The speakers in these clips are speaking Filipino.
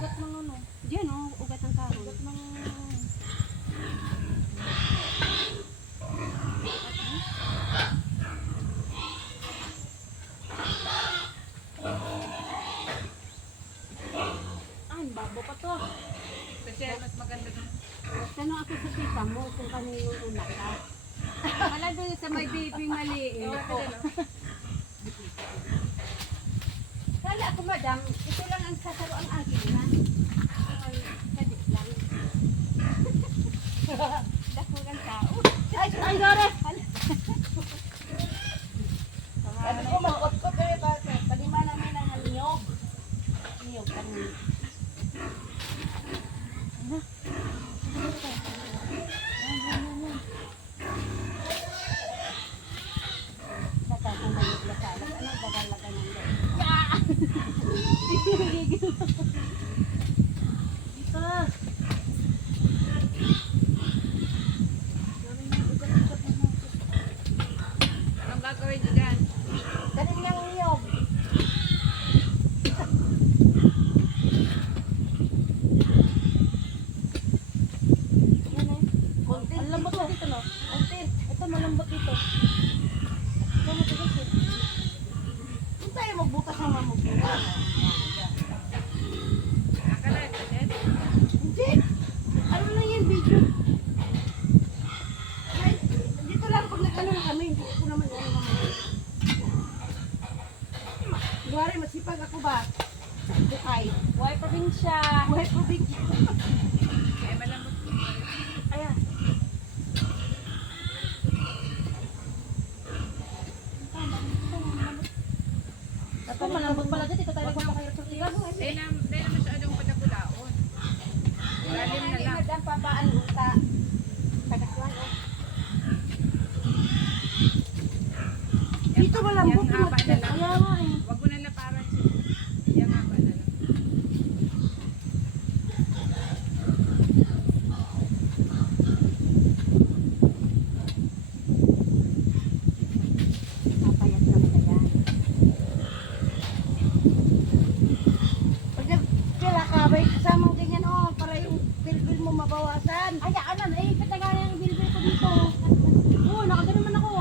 ugat ng ano. Diyan ugat ng kahoy. Ugat ng... Tanong ako sa tita mo kung kanino una ka. Wala doon sa may baby maliit. Oh. Kala ako, madam, ito lang ang sasaro ang akin na. Kadit lang. Dako ng tao. Ay, ay, Dore! Sabi ko, mag-kot-kot eh, ba? Palima namin ang niyog. Niyog kami. Saka kung niyog na sa alas, anong gagalaga ng loob? Dito! Anong gagawin dyan? Kanin lang niyog. Yan eh. Konti. Ang lambot na dito, no? Konti. Ito, malambot dito. Ito, matigas eh. Kung tayo magbukas ng mamugbukas. Akala ito dyan? Hindi. Ano lang yan, video? Ay, dito lang pag nag-ano na kami, hindi ko naman ano naman. Kuwari, masipag ako ba? Bukay. Buhay probinsya. Buhay probinsya. Eh, malambot. Ayan. Ako, malambot pala. Dito tayo nagpapakahirap sa. Eh, na, dahil na masyadong padakulaon. Lalim na lang. Madam, papaan uta. Pagkatuan, oh. Dito malambot Yan haba na lang. Eh. Huwag mo na laparan siya. Yan haba na lang. Papayat lang na yan. Pag may kasamang ganyan, oh, para yung bilbil mo mabawasan. Ay, ano na eh. Kata nga yung bilbil ko dito. Oo, nakagano naman ako.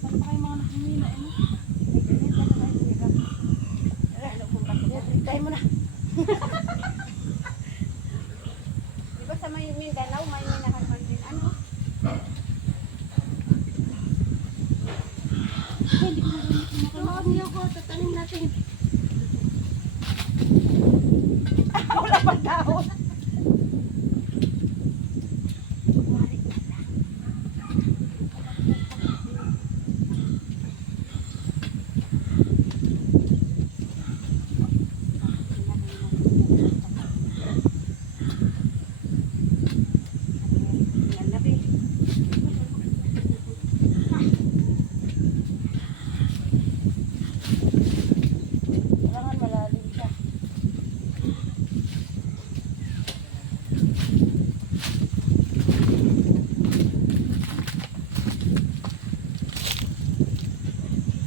Ba't pa kayo mga nakahimila eh? no? Tayo mo na. Di ba sa may Mindanao, may minahan man din, ano? Hindi ko yung mga Tumawag niyo ko, tatanim natin.